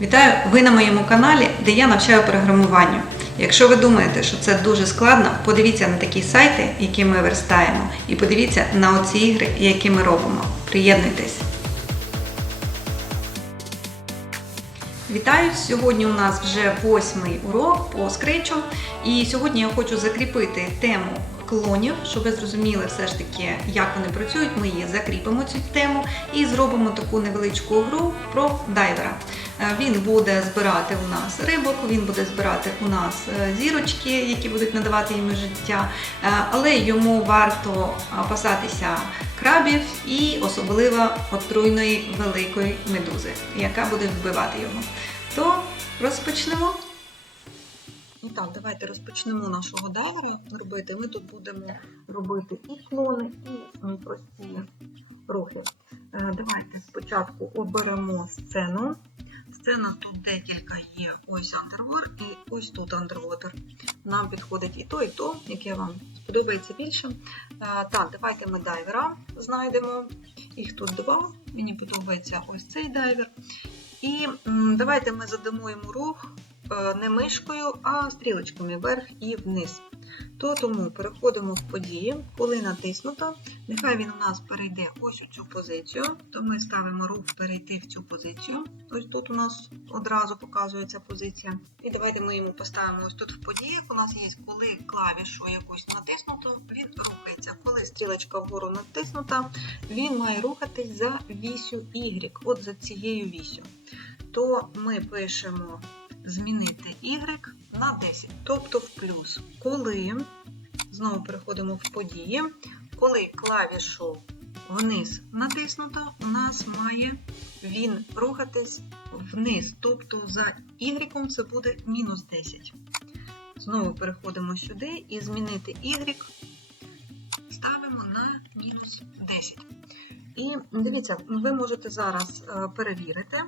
Вітаю! Ви на моєму каналі, де я навчаю програмуванню. Якщо ви думаєте, що це дуже складно, подивіться на такі сайти, які ми верстаємо, і подивіться на оці ігри, які ми робимо. Приєднуйтесь! Вітаю! Сьогодні у нас вже восьмий урок по скречу. І сьогодні я хочу закріпити тему клонів, щоб ви зрозуміли все ж таки, як вони працюють. Ми її закріпимо цю тему і зробимо таку невеличку гру про дайвера. Е, Він буде збирати у нас рибок, він буде збирати у нас е, зірочки, які будуть надавати йому життя, Е, але йому варто опасатися крабів і особливо отруйної великої медузи, яка буде вбивати його. То розпочнемо. Так, давайте розпочнемо нашого дайвера робити. Ми тут будемо робити і клони, і прості рухи. Е, Давайте спочатку оберемо сцену. Сцена тут декілька є. Ось Underwater і ось тут Underwater. Нам підходить і то, і то, яке вам сподобається більше. Е, Так, давайте ми дайвера знайдемо. Їх тут два. Мені подобається ось цей дайвер. І давайте ми задамо йому рух не мишкою, а стрілочками вверх і вниз. То тому переходимо в події, коли натиснуто, нехай він у нас перейде ось у цю позицію, то ми ставимо рух перейти в цю позицію. Ось тут у нас одразу показується позиція. І давайте ми йому поставимо ось тут в подіях. У нас є, коли клавішу якусь натиснуто, він рухається. Коли стрілочка вгору натиснута, він має рухатись за вісю Y, от за цією вісю. То ми пишемо змінити Y на 10, тобто в плюс. Коли, знову переходимо в події, коли клавішу вниз натиснуто, у нас має він рухатись вниз, тобто за Y це буде мінус 10. Знову переходимо сюди і змінити Y ставимо на мінус 10. І дивіться, ви можете зараз е, перевірити.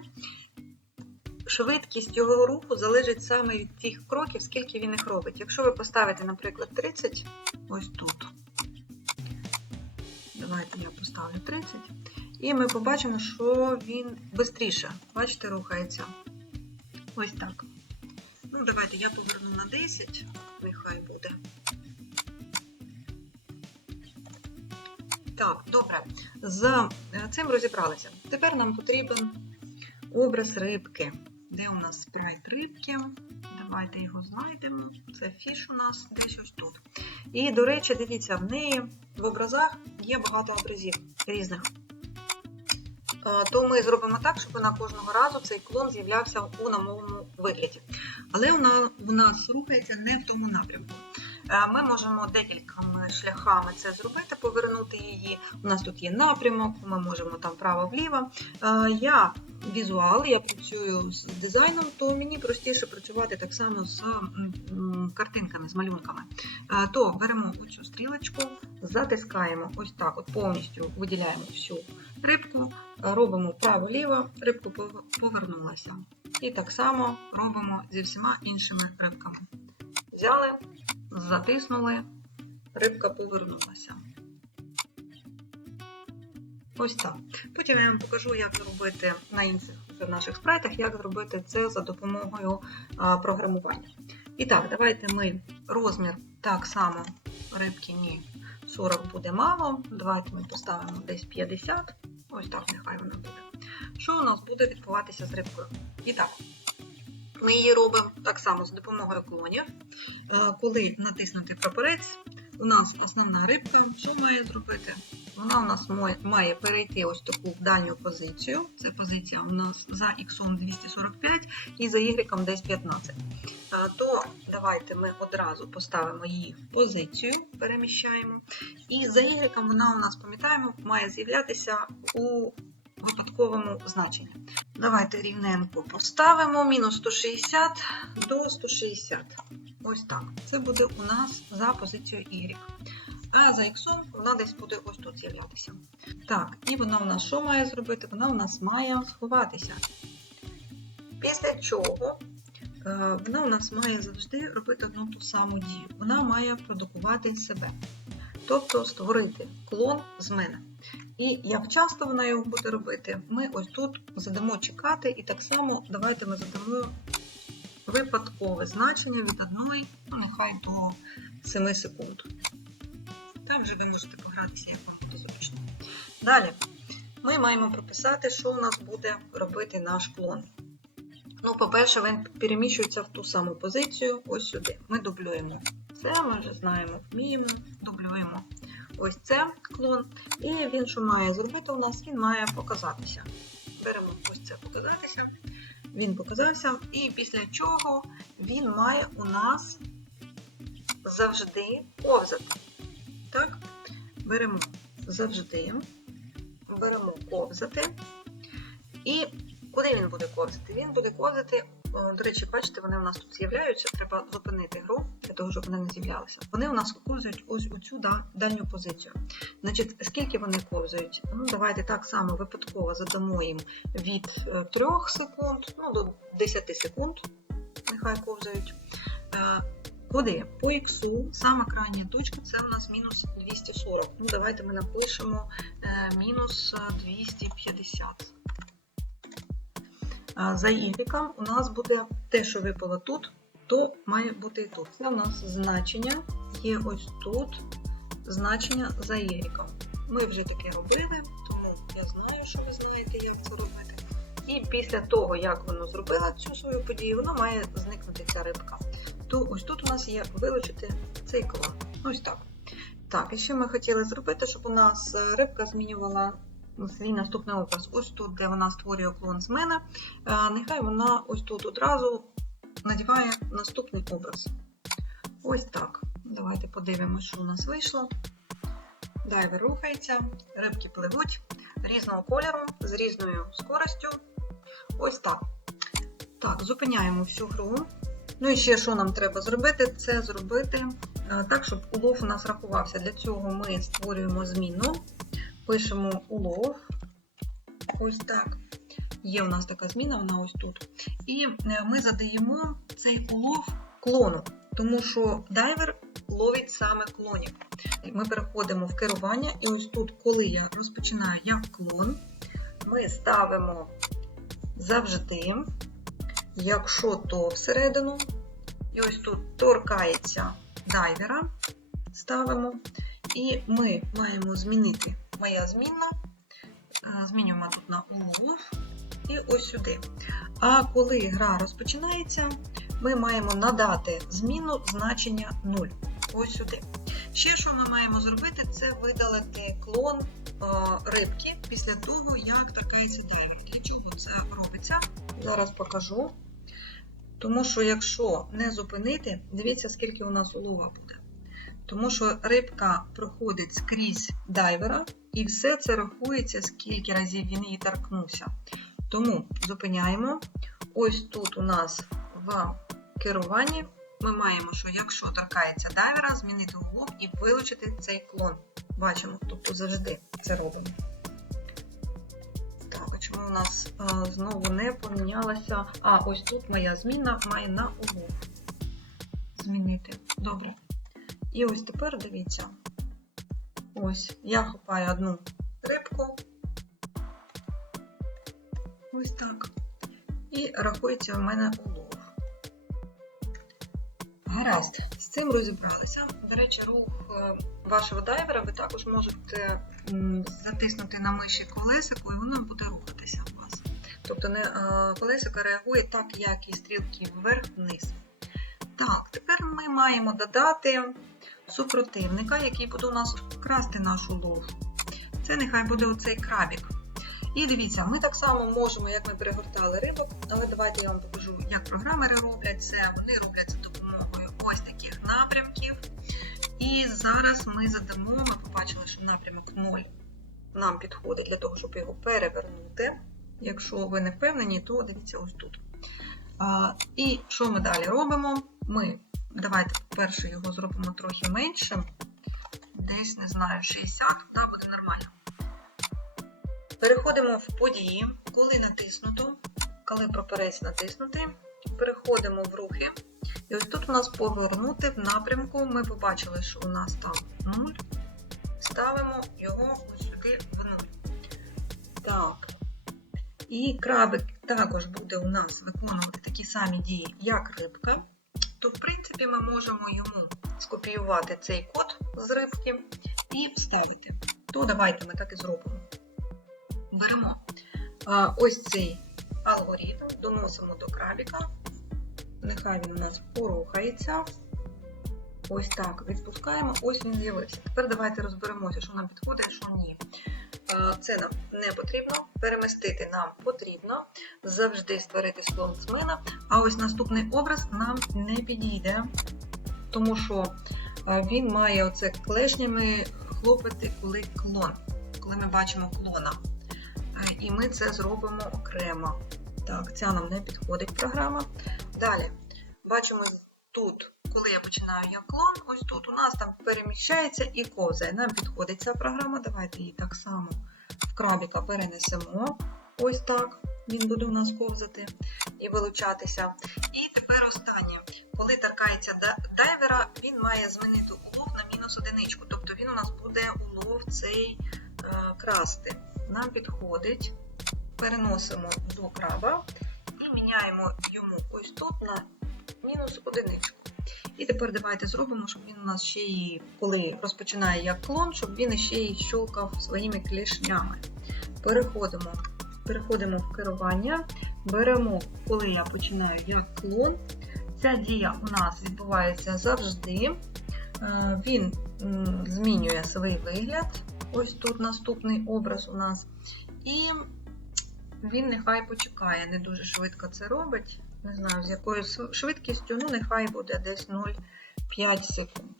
Швидкість його руху залежить саме від тих кроків, скільки він їх робить. Якщо ви поставите, наприклад, 30, ось тут. Давайте я поставлю 30. І ми побачимо, що він швидше, бачите, рухається. Ось так. Ну, давайте я поверну на 10, нехай буде. Так, добре. З е, цим розібралися. Тепер нам потрібен образ рибки. Де у нас спрайт рибки? Давайте його знайдемо. Це фіш у нас десь ось тут. І, до речі, дивіться, в неї в образах є багато образів різних. Е, То ми зробимо так, щоб на кожного разу цей клон з'являвся у новому вигляді. Але вона в нас рухається не в тому напрямку. Е, Ми можемо декількома шляхами це зробити, повернути її. У нас тут є напрямок, ми можемо там право-вліво. Е, Я візуал, я працюю з дизайном, то мені простіше працювати так само з картинками, з малюнками. Е, То беремо оцю стрілочку, затискаємо ось так, от повністю виділяємо всю рибку, робимо право-ліво, рибку повернулася. І так само робимо зі всіма іншими рибками. Взяли, затиснули, рибка повернулася. Ось так. Потім я вам покажу, як зробити на інших наших спрайтах, як зробити це за допомогою програмування. І так, давайте ми розмір так само рибки ні. 40 буде мало. Давайте ми поставимо десь 50. Ось так, нехай вона буде. Що у нас буде відбуватися з рибкою? І так, ми її робимо так само з допомогою клонів. Е, Коли натиснути прапорець, у нас основна рибка, що має зробити? Вона у нас має перейти ось таку дальню позицію. Це позиція у нас за x 245 і за y десь 15. Е, То давайте ми одразу поставимо її в позицію, переміщаємо. І за y вона у нас, пам'ятаємо, має з'являтися у випадковому значенні. Давайте рівненько поставимо мінус 160 до 160. Ось так. Це буде у нас за позицією Y. А за X вона десь буде ось тут з'являтися. Так, і вона у нас що має зробити? Вона у нас має сховатися. Після чого е, вона у нас має завжди робити одну ту саму дію. Вона має продукувати себе. Тобто створити клон з мене. І як часто вона його буде робити, ми ось тут задамо чекати, і так само давайте ми задамо випадкове значення від 1, ну нехай до 7 секунд. Так вже ви можете погратися, як вам буде зручно. Далі ми маємо прописати, що у нас буде робити наш клон. Ну, по-перше, він переміщується в ту саму позицію, ось сюди. Ми дублюємо це, ми вже знаємо, вміємо, дублюємо ось це клон. І він що має зробити у нас? Він має показатися. Беремо ось це показатися. Він показався, і після чого він має у нас завжди ковзати. Беремо завжди, беремо ковзати. І куди він буде ковзати? Він буде ковзати, до речі, бачите, вони у нас тут з'являються. Треба зупинити гру для того, щоб вони не з'являлися. Вони у нас ковзають ось у цю да, дальню позицію. Значить, скільки вони ковзають? Ну, давайте так само випадково задамо їм від 3 секунд ну, до 10 секунд. Нехай ковзають. Куди? По іксу, сама крайня точка це у нас мінус 240. Ну, давайте ми напишемо е, мінус 250. За Y у нас буде те, що випало тут, то має бути і тут. Це у нас значення є ось тут значення за Y. Ми вже таке робили, тому я знаю, що ви знаєте, як це робити. І після того, як воно зробило цю свою подію, воно має зникнути ця рибка. То ось тут у нас є вилучити цей клон. Ось так. Так, і ще ми хотіли зробити, щоб у нас е, рибка змінювала свій наступний образ. Ось тут, де вона створює клон з мене, е, нехай вона ось тут одразу надіває наступний образ. Ось так. Давайте подивимося, що у нас вийшло. Дайвер рухається, рибки пливуть різного кольору, з різною скоростю. Ось так. Так, зупиняємо всю гру. Ну і ще що нам треба зробити, це зробити е, так, щоб улов у нас рахувався. Для цього ми створюємо зміну, пишемо улов. Ось так. Є у нас така зміна, вона ось тут. І е, ми задаємо цей улов клону, тому що дайвер ловить саме клонів. Ми переходимо в керування, і ось тут, коли я розпочинаю як клон, ми ставимо завжди, якщо то всередину, і ось тут торкається дайвера, ставимо, і ми маємо змінити моя змінна, е, змінюємо тут на улов, і ось сюди. А коли гра розпочинається, ми маємо надати зміну значення 0. Ось сюди. Ще що ми маємо зробити, це видалити клон е, рибки після того, як торкається дайвер. Для чого це робиться? Зараз покажу. Тому що, якщо не зупинити, дивіться, скільки у нас улова буде. Тому що рибка проходить скрізь дайвера, і все це рахується, скільки разів він її торкнувся. Тому зупиняємо. Ось тут у нас в керуванні ми маємо, що якщо торкається дайвера, змінити улов і вилучити цей клон. Бачимо, тобто завжди це робимо. Чому у нас а, знову не помінялася? А, ось тут моя зміна має на улов. Змінити. Добре. І ось тепер дивіться. Ось, я хапаю одну рибку. Ось так. І рахується в мене улов. Гаразд, з цим розібралися. До речі, рух е, вашого дайвера ви також можете затиснути на миші колесико, і воно буде. Тобто не, е, колесико реагує так, як і стрілки вверх-вниз. Так, тепер ми маємо додати супротивника, який буде у нас красти наш улов. Це нехай буде оцей крабік. І дивіться, ми так само можемо, як ми перегортали рибок, але давайте я вам покажу, як програмери роблять це. Вони роблять за допомогою ось таких напрямків. І зараз ми задамо, ми побачили, що напрямок 0 нам підходить для того, щоб його перевернути. Якщо ви не впевнені, то дивіться ось тут. І що ми далі робимо? Ми давайте перше його зробимо трохи меншим. Десь, не знаю, 60, да, буде нормально. Переходимо в події, коли натиснуто, коли прапорець натиснутий, переходимо в рухи. І ось тут у нас повернути в напрямку. Ми побачили, що у нас там 0. Ставимо його ось сюди в 0. Так. І крабик також буде у нас виконувати такі самі дії, як рибка. То, в принципі, ми можемо йому скопіювати цей код з рибки і вставити. То давайте ми так і зробимо. Беремо ось цей алгоритм, доносимо до крабіка. Нехай він у нас порухається. Ось так, відпускаємо, ось він з'явився. Тепер давайте розберемося, що нам підходить, що ні. Е, Це нам не потрібно, перемістити нам потрібно, завжди створити склон цмина. А ось наступний образ нам не підійде, тому що е, він має оце клешнями хлопати, коли клон, коли ми бачимо клона. Е, І ми це зробимо окремо. Так, ця нам не підходить програма. Далі, бачимо тут, коли я починаю як клон, ось тут у нас там переміщається і ковзає. Нам підходить ця програма. Давайте її так само в крабіка перенесемо. Ось так. Він буде у нас ковзати і вилучатися. І тепер останнє. Коли торкається дайвера, він має змінити улов на мінус одиничку. Тобто він у нас буде улов цей е, красти. Нам підходить, переносимо до краба і міняємо йому ось тут на мінус одиничку. І тепер давайте зробимо, щоб він у нас ще й, коли розпочинає як клон, щоб він ще й щолкав своїми клешнями. Переходимо, переходимо в керування, беремо, коли я починаю як клон. Ця дія у нас відбувається завжди. Е, Він змінює свій вигляд. Ось тут наступний образ у нас. І він нехай почекає, не дуже швидко це робить. Не знаю, з якою швидкістю, ну нехай буде десь 0,5 секунд.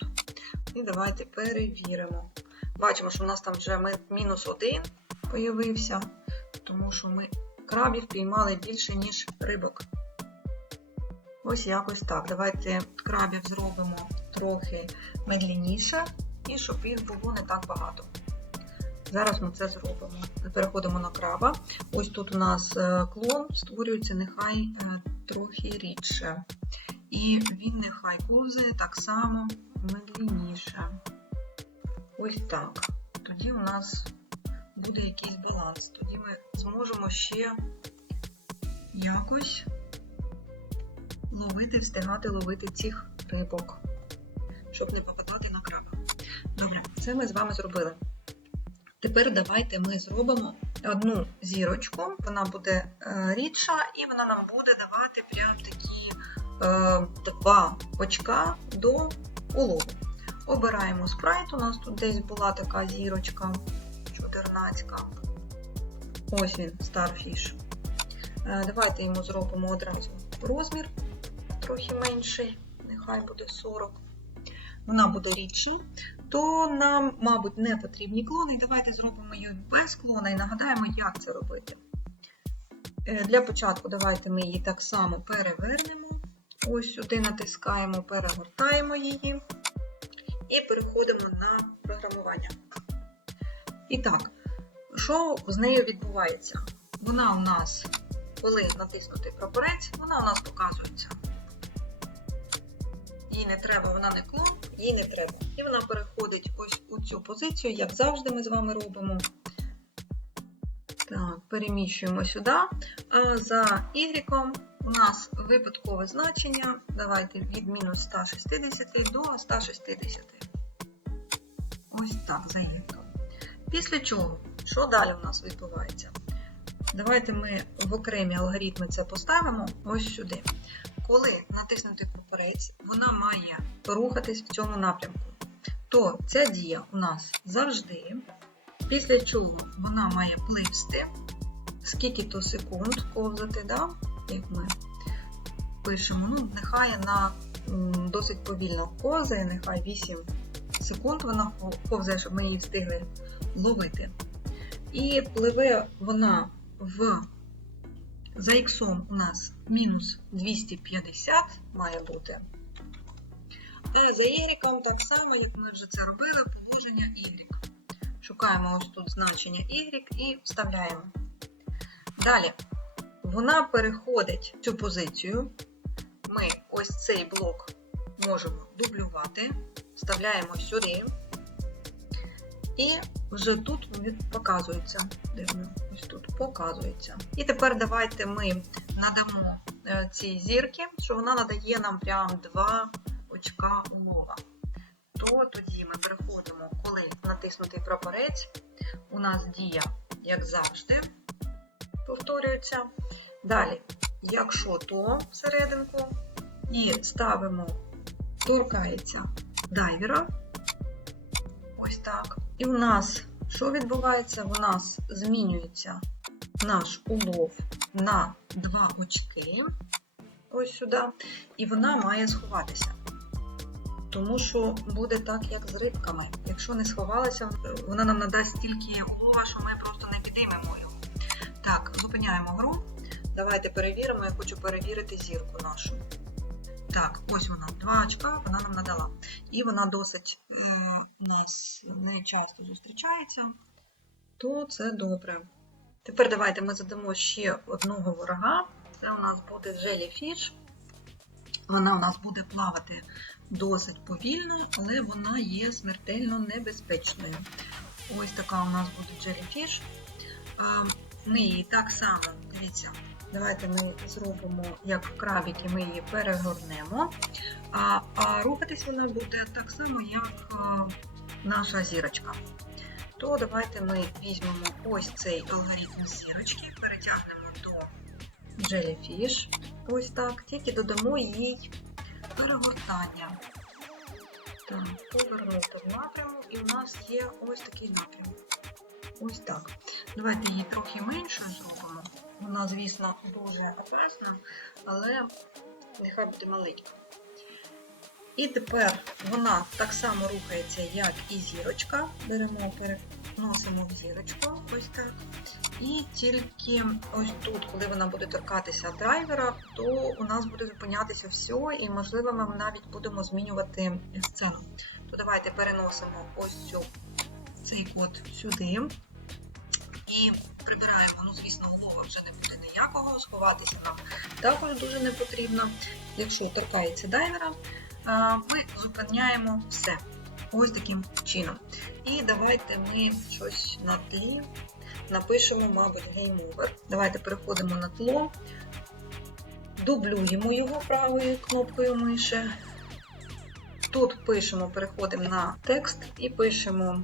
І давайте перевіримо. Бачимо, що у нас там вже мінус 1 появився, тому що ми крабів піймали більше, ніж рибок. Ось якось так. Давайте крабів зробимо трохи медленніше, і щоб їх було не так багато. Зараз ми це зробимо. Переходимо на краба. Ось тут у нас е, клон створюється нехай е, трохи рідше. І він нехай ковзає так само медленніше. Ось так. Тоді у нас буде якийсь баланс. Тоді ми зможемо ще якось ловити, встигати ловити цих рибок, щоб не попадати на краба. Добре, це ми з вами зробили. Тепер давайте ми зробимо одну зірочку, вона буде е, рідша, і вона нам буде давати прям такі е, два очка до улову. Обираємо спрайт, у нас тут десь була така зірочка 14. Ось він, Starfish. Е, давайте йому зробимо одразу розмір трохи менший, нехай буде 40. Вона буде рідша то нам, мабуть, не потрібні клони. Давайте зробимо її без клона і нагадаємо, як це робити. Е, Для початку давайте ми її так само перевернемо. Ось сюди натискаємо, перегортаємо її і переходимо на програмування. І так, що з нею відбувається? Вона у нас, коли натиснути прапорець, вона у нас показується. Їй не треба, вона не клон, їй не треба. І вона переходить ось у цю позицію, як завжди ми з вами робимо. Так, переміщуємо сюди. А за Y у нас випадкове значення. Давайте від мінус 160 до 160. Ось так, за Y. Після чого, що далі у нас відбувається? Давайте ми в окремі алгоритми це поставимо ось сюди. Коли натиснути прапорець, вона має рухатись в цьому напрямку. То ця дія у нас завжди, після чого вона має пливсти, скільки то секунд ковзати, да? як ми пишемо, ну, нехай на досить повільно ковзає, нехай 8 секунд вона ковзає, щоб ми її встигли ловити. І пливе вона в за х у нас мінус 250 має бути. А за y так само, як ми вже це робили, положення y. Шукаємо ось тут значення y і вставляємо. Далі вона переходить цю позицію. Ми ось цей блок можемо дублювати, вставляємо сюди. І вже тут показується. Де воно? Ось тут показується. І тепер давайте ми надамо е, цій зірки, що вона надає нам прям два очка умова. То тоді ми переходимо, коли натиснутий прапорець, у нас дія, як завжди, повторюється. Далі, якщо то всерединку, і ставимо, торкається дайвера. Ось так. І у нас що відбувається? У нас змінюється наш улов на два очки. Ось сюди. І вона має сховатися. Тому що буде так, як з рибками. Якщо не сховалася, вона нам надасть стільки улова, що ми просто не підіймемо його. Так, зупиняємо гру. Давайте перевіримо. Я хочу перевірити зірку нашу. Так, ось вона, два очка вона нам надала. І вона досить у нас не часто зустрічається, то це добре. Тепер давайте ми задамо ще одного ворога. Це у нас буде Jellyfish. Вона у нас буде плавати досить повільно, але вона є смертельно небезпечною. Ось така у нас буде Jellyfish. А, Ми її так само, дивіться, давайте ми зробимо як крабики, ми її перегорнемо. А, а рухатись вона буде так само, як а, наша зірочка. То давайте ми візьмемо ось цей алгоритм зірочки, перетягнемо до Jellyfish. Ось так, тільки додамо їй перегортання. Так, повернути в напряму, і у нас є ось такий напрям. Ось так. Давайте її трохи менше зробимо. Вона, звісно, дуже опасна, але нехай буде маленька. І тепер вона так само рухається, як і зірочка. Беремо, переносимо в зірочку, ось так. І тільки ось тут, коли вона буде торкатися драйвера, то у нас буде зупинятися все, і, можливо, ми навіть будемо змінювати сцену. То давайте переносимо ось цю, цей код сюди. І прибираємо, ну, звісно, улова вже не буде ніякого, сховатися нам також дуже не потрібно. Якщо торкається дайвера, ми зупиняємо все. Ось таким чином. І давайте ми щось на тлі напишемо, мабуть, Game Over. Давайте переходимо на тло, дублюємо його правою кнопкою миші. Тут пишемо, переходимо на текст і пишемо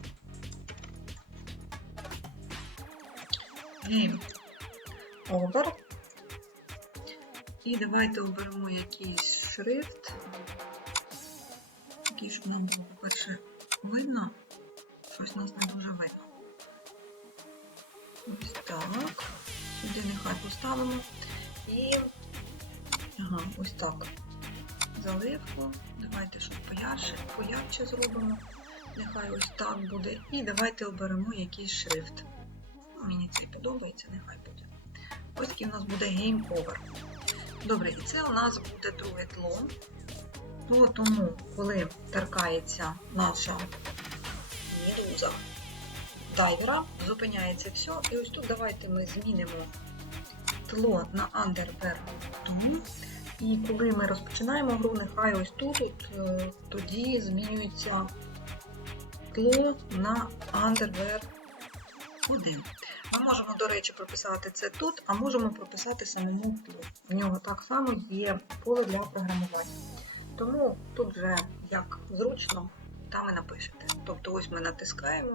Game Over. І давайте оберемо якийсь шрифт. Який щоб нам було, по-перше, видно. Щось нас не дуже видно. Ось так. Сюди нехай поставимо. І ага, ось так. Заливку. Давайте щоб поярче, поярче зробимо. Нехай ось так буде. І давайте оберемо якийсь шрифт. Мені цей подобається, нехай буде. Ось такий у нас буде Game Over. Добре, і це у нас буде друге тло. То тому, коли торкається наша медуза дайвера, зупиняється все. І ось тут давайте ми змінимо тло на Underwear Tone. І коли ми розпочинаємо гру, нехай ось тут от, е, тоді змінюється тло на Underwear 1. Ми можемо, до речі, прописати це тут, а можемо прописати самому тло. В нього так само є поле для програмування. Тому тут вже як зручно, там і напишете. Тобто ось ми натискаємо,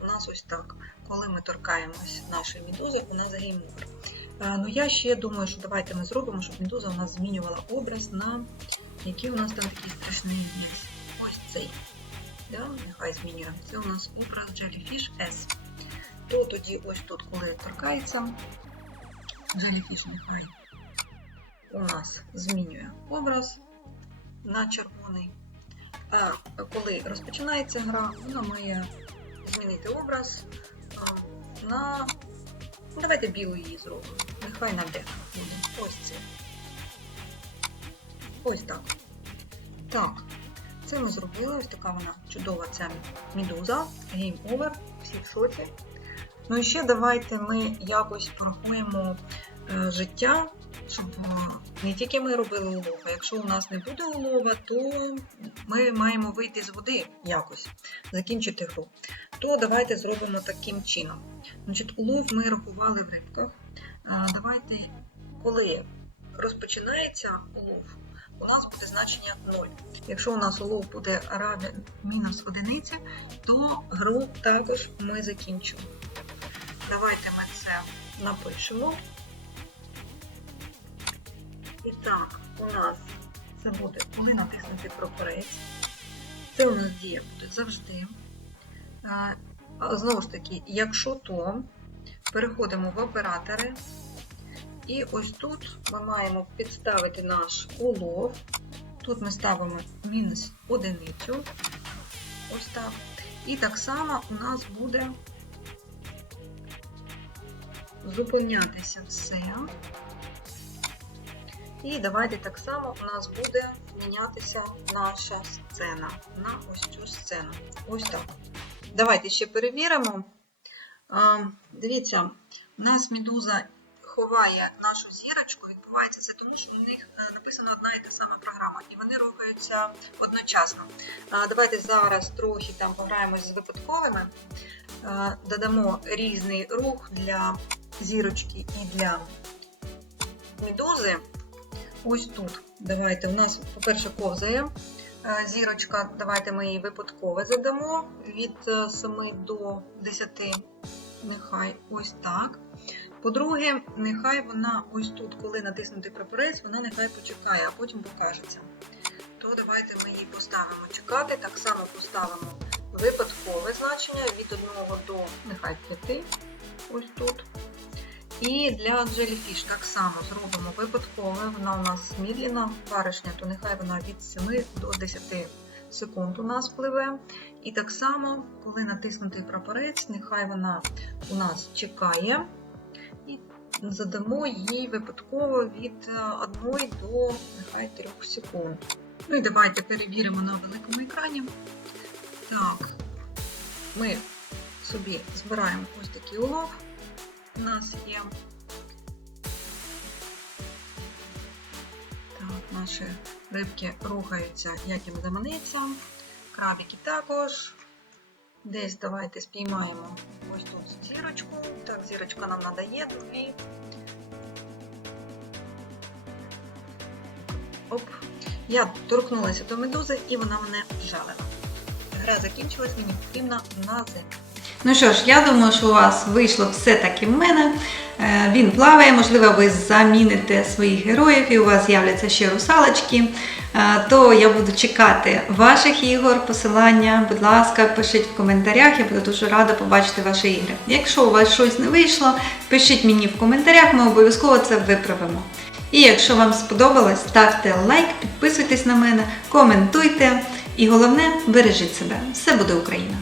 у нас ось так. Коли ми торкаємось нашої медузи, у нас геймовер. Ну я ще думаю, що давайте ми зробимо, щоб медуза у нас змінювала образ на який у нас там такий страшний є. Ось цей. Да? Нехай змінює. Це у нас образ Jellyfish S. То тоді ось тут, коли торкається, Jellyfish нехай у нас змінює образ на червоний. Коли розпочинається гра, вона має змінити образ на. Давайте білу її зробимо. Нехай на D буде. Ось це. Ось так. Так. Це ми зробили. Ось така вона чудова ця медуза. Game over. Всі в шоці. Ну і ще давайте ми якось порахуємо е, життя щоб е, не тільки ми робили улов, а якщо у нас не буде улова, то ми маємо вийти з води якось, закінчити гру. То давайте зробимо таким чином. Значить, улов ми рахували в рибках. Давайте, коли розпочинається улов, у нас буде значення 0. Якщо у нас улов буде равен мінус одиниці, то гру також ми закінчимо. Давайте ми це напишемо. І так, у нас це буде, коли натиснути прапорець. Це у нас дія буде завжди. Знову ж таки, якщо то, переходимо в оператори. І ось тут ми маємо підставити наш улов. Тут ми ставимо мінус одиницю. Ось так. І так само у нас буде зупинятися все. І давайте так само у нас буде мінятися наша сцена на ось цю сцену. Ось так. Давайте ще перевіримо. Дивіться, у нас медуза ховає нашу зірочку. Відбувається це тому, що у них е, написана одна і та сама програма, і вони рухаються одночасно. Давайте зараз трохи там пограємось з випадковими. Додамо різний рух для зірочки і для медузи. Ось тут. Давайте у нас, по-перше, ковзає е, зірочка. Давайте ми її випадково задамо від е, 7 до 10. Нехай ось так. По-друге, нехай вона ось тут, коли натиснути прапорець, вона нехай почекає, а потім покажеться. То давайте ми її поставимо чекати. Так само поставимо випадкове значення від 1 до нехай 5. Ось тут. І для Jellyfish так само зробимо випадкове. Вона у нас медленно, баришня, то нехай вона від 7 до 10 секунд у нас пливе. І так само, коли натиснутий прапорець, нехай вона у нас чекає. І задамо їй випадково від 1 до нехай 3 секунд. Ну і давайте перевіримо на великому екрані. Так, ми собі збираємо ось такий улов. Нас є. Так, наші рибки рухаються, як їм заманеться. Крабики також. Десь давайте спіймаємо ось тут зірочку. Так, зірочка нам надає дві. Оп. Я торкнулася до медузи і вона мене вжалила. Гра закінчилась, мені потрібна на землю. Ну що ж, я думаю, що у вас вийшло все таки в мене. Е, Він плаває, можливо, ви заміните своїх героїв і у вас з'являться ще русалочки. Е, То я буду чекати ваших ігор, посилання. Будь ласка, пишіть в коментарях, я буду дуже рада побачити ваші ігри. Якщо у вас щось не вийшло, пишіть мені в коментарях, ми обов'язково це виправимо. І якщо вам сподобалось, ставте лайк, підписуйтесь на мене, коментуйте. І головне, бережіть себе. Все буде Україна!